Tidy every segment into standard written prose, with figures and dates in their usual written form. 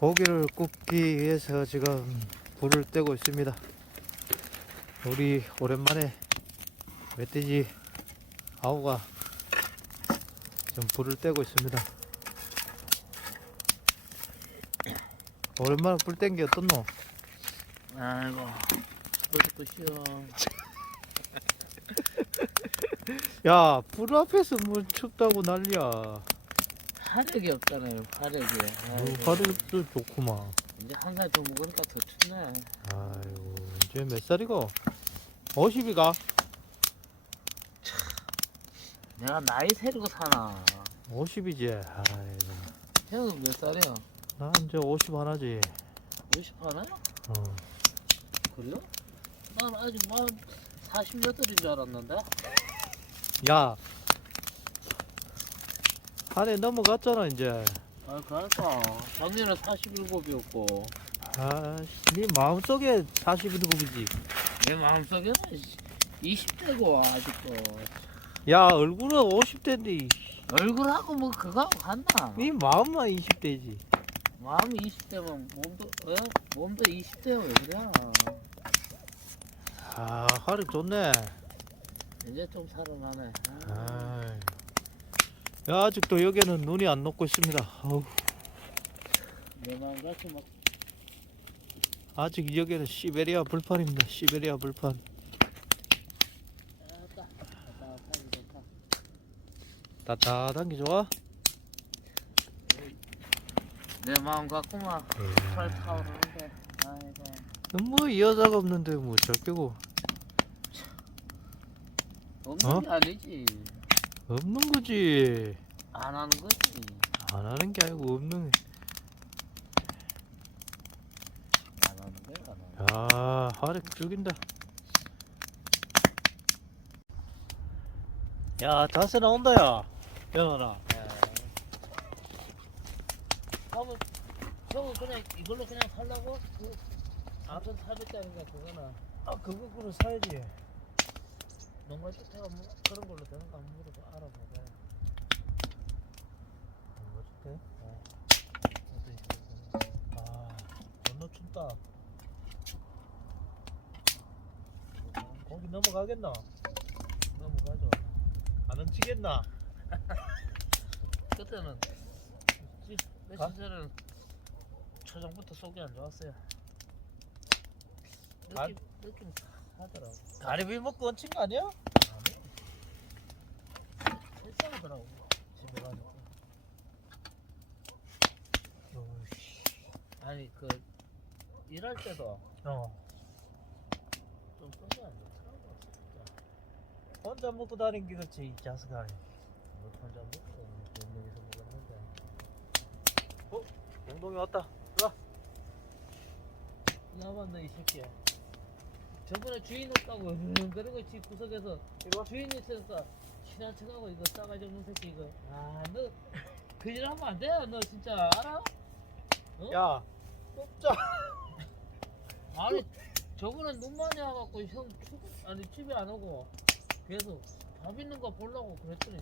고기를 굽기 위해서 지금 불을 떼고 있습니다. 우리 오랜만에 멧돼지 아우가 지금 불을 떼고 있습니다. 오랜만에 불 뗀 게 어떻노? 아이고 죽고 쉬어. 야, 불 앞에서 뭐 춥다고 난리야. 화력이 없잖아요. 화력이. 화력도 좋구만. 이제 한 살 더 먹으니까 더 춥네. 아이고, 이제 몇 살이고? 50이가? 내가 나이 세르고 사나. 50이지. 아이고, 형은 몇 살이야? 나 이제 50 하나지. 50 하나? 어. 그래요? 난 아직 만 48인 줄 알았는데. 야, 한 해 넘어갔잖아 이제. 아 그러니까 작년에 47이었고 아, 네 마음속에 47이지. 내 마음속에는 20대고 아직도. 야, 얼굴은 50대인데 얼굴하고 뭐 그거하고 같나? 네 마음만 20대지. 마음이 20대면 몸도 20대야 왜 그래? 아, 화력 좋네. 이제 좀 살아나네. 아, 야, 아직도 여기는 눈이 안 녹고 있습니다. 어우, 내 마음같이 막 아직 여기는 시베리아 불판입니다. 시베리아 불판. 따뜻하기 좋다. 따뜻한 게 좋아? 내 마음 같구만. 펄 타오르는데. 아이고. 뭐 이 여자가 없는데 뭐 저끼고 없는 게 아니지. 없는 거지. 안 하는 거지. 안 하는 게 아니고 없는. 안 하는 거야, 안 하는 거. 야, 화력 죽인다. 야, 다시 나온다 야. 영원아. 그러면 형은 그냥 이걸로 그냥 살라고? 그 암선 400짜리인가 그거나 아, 그거 사야지. 농가 주택가 뭐 그런 걸로 되는 거 한번 물어서 알아보자. 뭐 줄게? 어떤 식으로. 아, 존나 춥다. 거기 넘어가겠나? 넘어가죠. 안 훔치겠나? 그때는 가? 며칠 전에는 초장부터 속이 안 좋았어요. 아. 느낌 하더라고. 가리비 먹고 얹힌 거 아니야? 실상하더라고. 집에 가서. 어이씨. 아니 그 일할 때도 좀 속이 안 좋더라고. 진짜. 혼자 먹고 다닌 게 그렇지, 이 자식아. 뭐 혼자 먹고 몇 명이서 먹었는데. 영동이 왔다. 나만 이 새끼야. 저번에 주인 없다고 그런 거 집 구석에서 이리 와. 주인 있으니까 친한 척하고 이거 싸가지 없는 새끼 이거. 아 너 그짓하면 안 돼. 너 진짜 알아? 어? 야, 뽑자. 아니 저번에 눈 많이 와갖고 형 아니 집에 안 오고 계속 밥 있는 거 보려고 그랬더니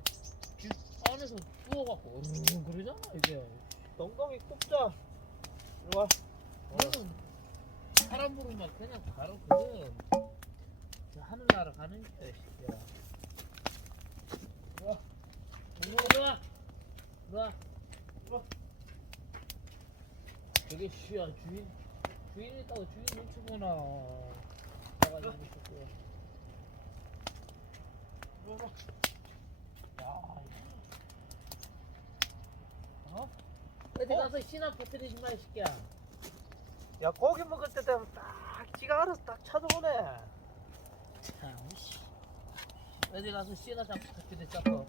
집 안에서 누워갖고 그러잖아 이게. 동동이 뽑자. 이리 와. 너는 사람 부르면 그냥 바로 그건 저 하늘나라 가는 거야 새끼야. 와. 일로와 일로와 저게 쉬야 주인 있다고 주인 눈치구나. 나가지고 싶고. 어? 어디 가서 신화 퍼뜨리지 마 이 새끼야. 야, 고기 먹을 때 되면 딱 지가 알아서 딱 찾아오네. 참, 씨. 어디 가서 신화 잡고 퍼뜨리 잡고.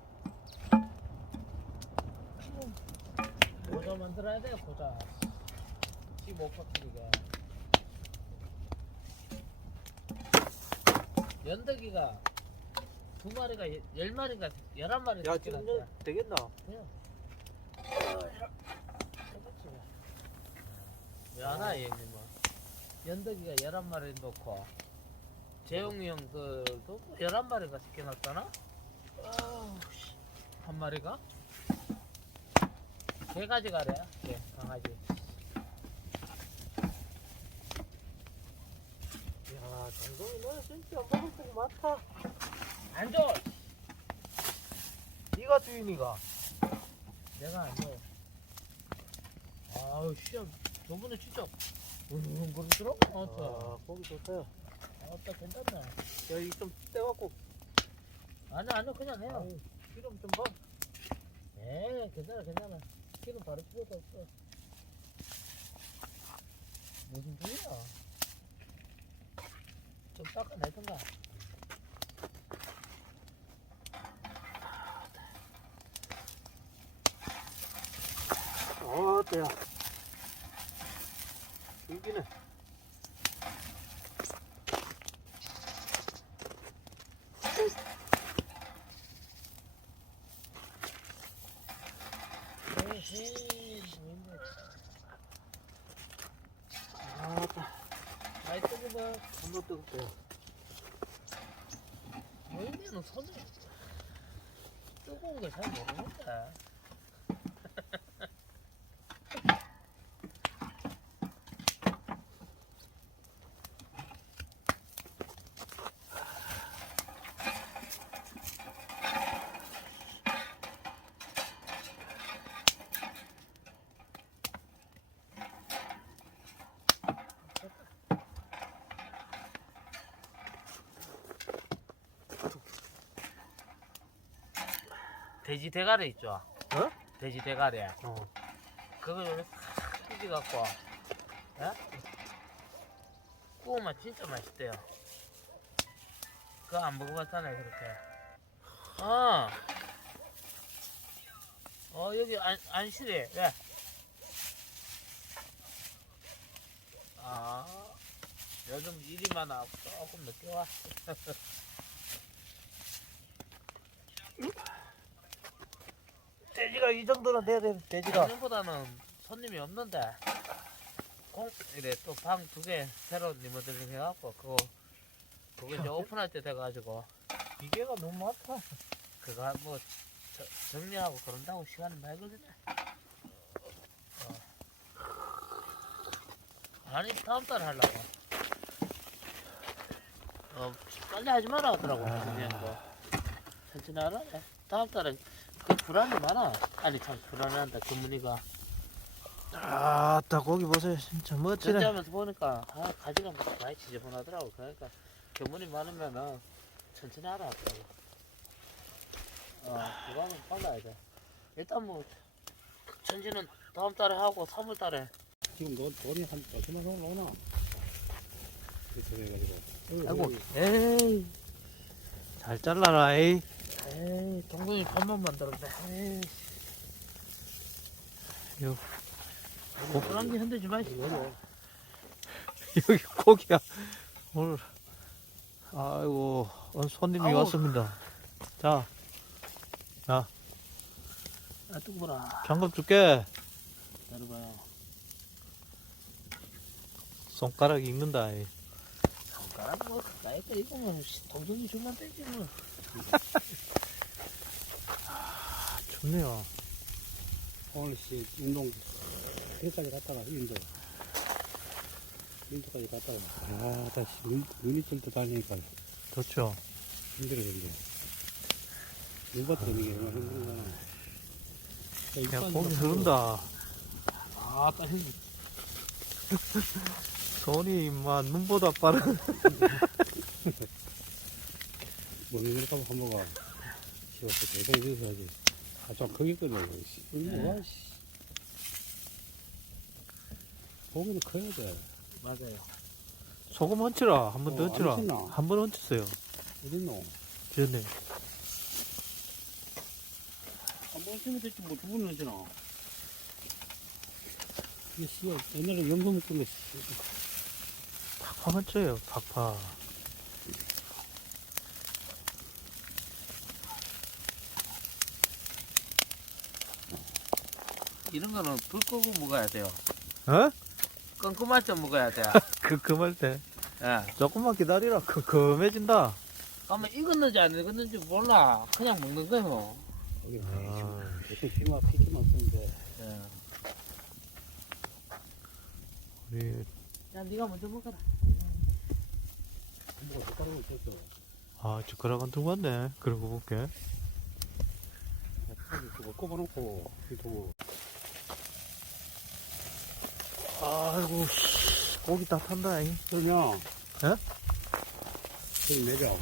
고자 만들어야 돼 고자. 씨5 퍼뜨리게. 연덕이가 2마리가 10마리인가 11마리 야, 지금 너 되겠나? 왜안와 형님 뭐 연덕이가 11마리 넣고 재용이 형 그도 11마리가 시켜놨잖아. 한 마리가 개 가져가래. 개 강아지 장동이 너 진짜 먹을 거 많다. 안 줘. 네가 주인이가. 내가 안 줘. 아우 시험 저번에 진짜 그러더라고 나한테. 고기 좋다요. 아따 괜찮네. 여기 좀 떼갖고 아니 그냥 해요. 아유, 기름 좀 봐. 네 괜찮아. 기름 바로 필요도 없어. 무슨 소리야? 좀 닦아내던가. 어때요? 이기네. 에헤이 뭐있네. 많이 뜨거워. 한번 뜨겁대요. 뭐있네는 손에 뜨거운 걸 잘 모르는데. 돼지 대가리 있죠? 어? 돼지 대가리. 어. 그걸 싹 튀겨갖고, 예? 구우면 진짜 맛있대요. 그거 안 먹어봤잖아요, 그렇게. 여기 안실이, 왜? 요즘 일이 많아. 조금 늦게 와. 돼지가 이 정도는 돼야 돼. 돼지가. 작년보다는 손님이 없는데 이래 또 방 2개 새로 리모델링 해갖고 그거 이제 오픈할 때 돼가지고 기계가 너무 많다. 그거 뭐 정리하고 그런다고 시간이 많이 걸리네. 아니 다음 달에 하려고. 빨리 하지 마라 하더라고. 정리하고 천천히 하라네. 다음 달에 그 불안이 많아. 아니 참 불안한다. 주문이가 아따 고기 보세요. 진짜 멋지네. 전지하면서 보니까 가지가 많이 지저분하더라고. 그러니까 견문이 많으면은 천천히 하라 하더라고. 그거 하면 빨라야 돼. 일단 뭐 전지는 다음 달에 하고 3월 달에. 지금 너 돈이 한 몇천만 원 오나? 그렇게 해가지고. 아이고. 에이. 잘 잘라라. 에이. 에이 동동이 밥만 만들었네. 에이 요. 그런 게 흔들지 마시고. 여기 고기야. 오늘 아이고 손님이 아우. 왔습니다. 자, 뜨거워라. 장갑 줄게. 기다려봐요. 손가락 익는다. 이. 손가락 뭐 나이가 이거 뭐 동동이 주면 되지 뭐. 좋네요. 오늘 씨 운동 회까지 갔다가 인도까지 갔다가 다시 눈이 뜰때 다니니까 좋죠. 힘들어 근데 눈밭에 있는 게 얼마나 힘든 거나. 야 고기 흐른다. 딱 힘. 손이 막 눈보다 빠른. 먹는 거 가면 한 번가 쉬웠어. 대단히 해서 하지. 좀 크겠거든. 뭐야 씨. 고기는 커야 돼. 맞아요. 소금 얹히라. 한 번 더 안 얹히라. 얹히나? 한 번 얹혔어요. 어딨노? 전에. 한번 쓰면 됐지 뭐 두 번은 하잖아. 이게 씨 옛날에 염소 먹던 거 팍팍 얹혀요. 팍팍. 이런 거는 불 끄고 먹어야 돼요. 어? 끈끈할 때 먹어야 돼. 금할 때. 예. 조금만 기다리라. 금해진다. 그러면 익었는지 안 익었는지 몰라. 그냥 먹는 거예요. 뭐. 여기 아. 요새 피만 쓰는데 예. 우리 야, 네가 먼저 먹어라. 한번 젓가락을 쳤어. 아, 젓가락은 들고 왔네. 그러고 볼게. 그거 꼽아놓고 유튜브. 아이고, 씨, 고기 다 탄다, 잉. 그러면 예? 저기 내려.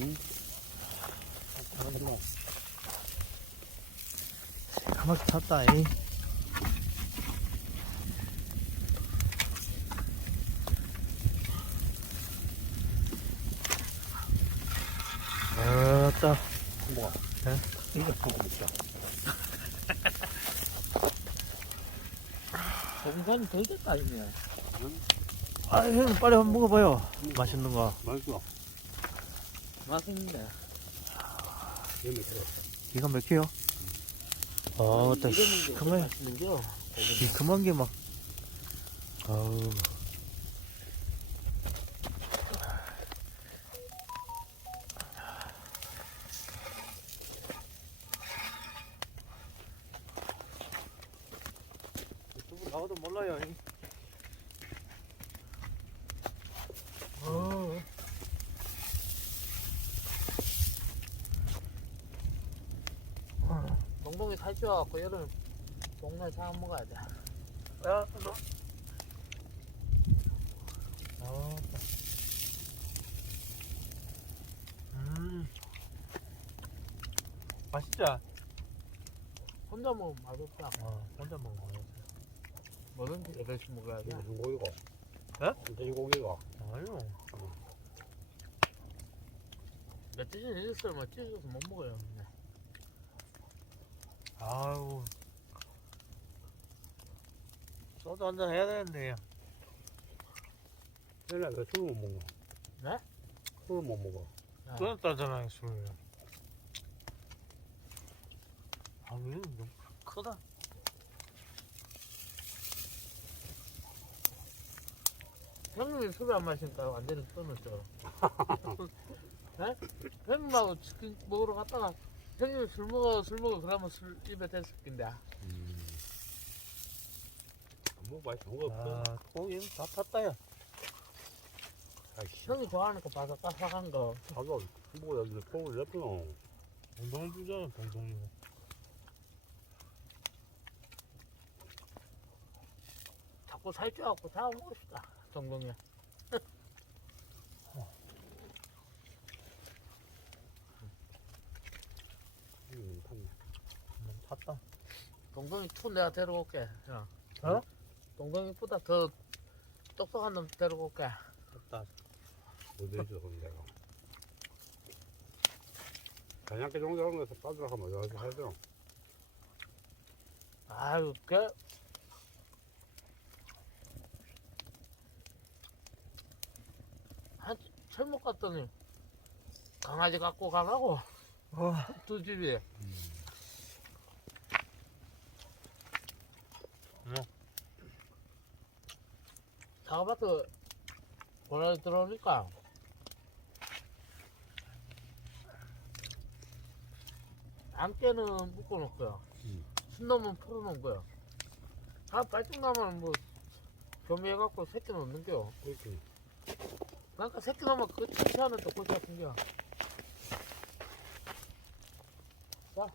응? 가만히 탔다, 잉. 아따. 뭐야? 예? 이거 하고 먹자. 공간이 되겠다 이네. 아, 형님 빨리 한번 먹어봐요. 맛있는 거. 맛있어. 맛있네. 얘는 들어. 기가 막혀요. 나 시커먼, 맛있는겨. 시커먼 게 막, 아우. 유튜브 나와도 몰라요. 잉. 동동이 살찌워갖고 여름 동네 사 먹어야 돼. 야, 너. 아, 맛있지? 혼자 먹으면 맛없다. 혼자 먹어야지. 뭐든지 8시 먹어야 돼. 무슨 고기가? 에? 돼지고기가. 아유. 멧돼지는 일었으면 찢어서 못 먹어요. 네. 아우. 소주 한잔 해야 되는데. 얘네 왜 술을 못 먹어? 네? 술을 못 먹어. 끊었다잖아요, 술. 아, 왜 너무 크다. 형님이 술을 안 마시니까 완전히 끊었죠. 네? 형님하고 치킨 먹으러 갔다가 형님이 술 먹어 그러면 술 입에 댔을 텐데. 뭐 맛있는 거 없어. 아, 고기는 다 탔다, 야. 아이씨. 형이 좋아하니까 바삭바삭한 거. 자기가 뭐 여기 콩을 냈구나. 동동이 주잖아, 동동이. 자꾸 살쪄갖고 다 먹읍시다. 동동이. 탔네. 탔다. 동동이 투 내가 데려올게. 형. 어? 동동이보다 더 똑똑한 놈 데려올게. 탔다. 어디 있어, 그럼 내가. 간약게 정도 하는 거에서 빠져나가면 여기 하죠. 아유, 한 철목 갔더니 강아지 갖고 가라고 두 집이. 사과밭에 고라니 들어오니까 암깨는 묶어놓고요. 순놈은 풀어놓은 거야. 다 빨증 나면 뭐 교미해갖고 새끼 넣는겨. 그렇지. 그러니까 새끼 넣으면 그 치치하는 또 골치 아픈겨. 자,